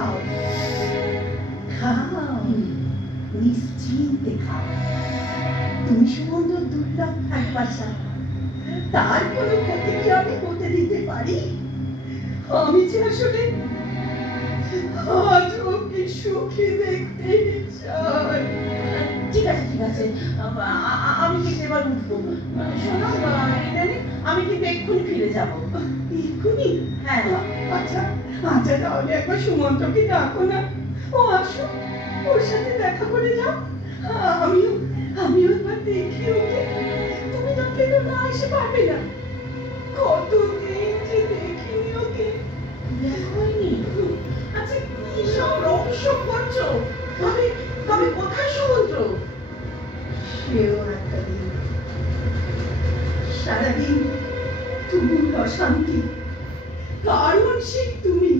খাও খাও, নিশ্চিন্তে খাও। তুমি সুমন্ত দুর্লভ ভালোবাসা, তার কোনো ক্ষতি কি আমি হতে দিতে পারি? আমি যে আসলে আজ ওকে সুখী দেখতে চাই। ঠিক আছে ঠিক আছে, আমি কিন্তু এবার উঠবো। শোনো ইন্দ্রাণী, আমি কিন্তু এক্ষুনি ফিরে যাবো। এক্ষুনি? হ্যাঁ। আচ্ছা আচ্ছা, তাহলে একবার সুমন্তকে ডাকো না, ও আসো, ওর সাথে দেখা করে যাও। আমিও আমিও একবার দেখি ওকে। তুমি না কেন না এসে পারবে না? কতদিন যে দেখিনি ওকে। দেখোইনি? আচ্ছা কি সব রহস্য করছো? তবে তবে কোথায় সমুদ্র? সেও একটা দিন, সারাদিন তুমুল অশান্তি, কারণ সে তুমি।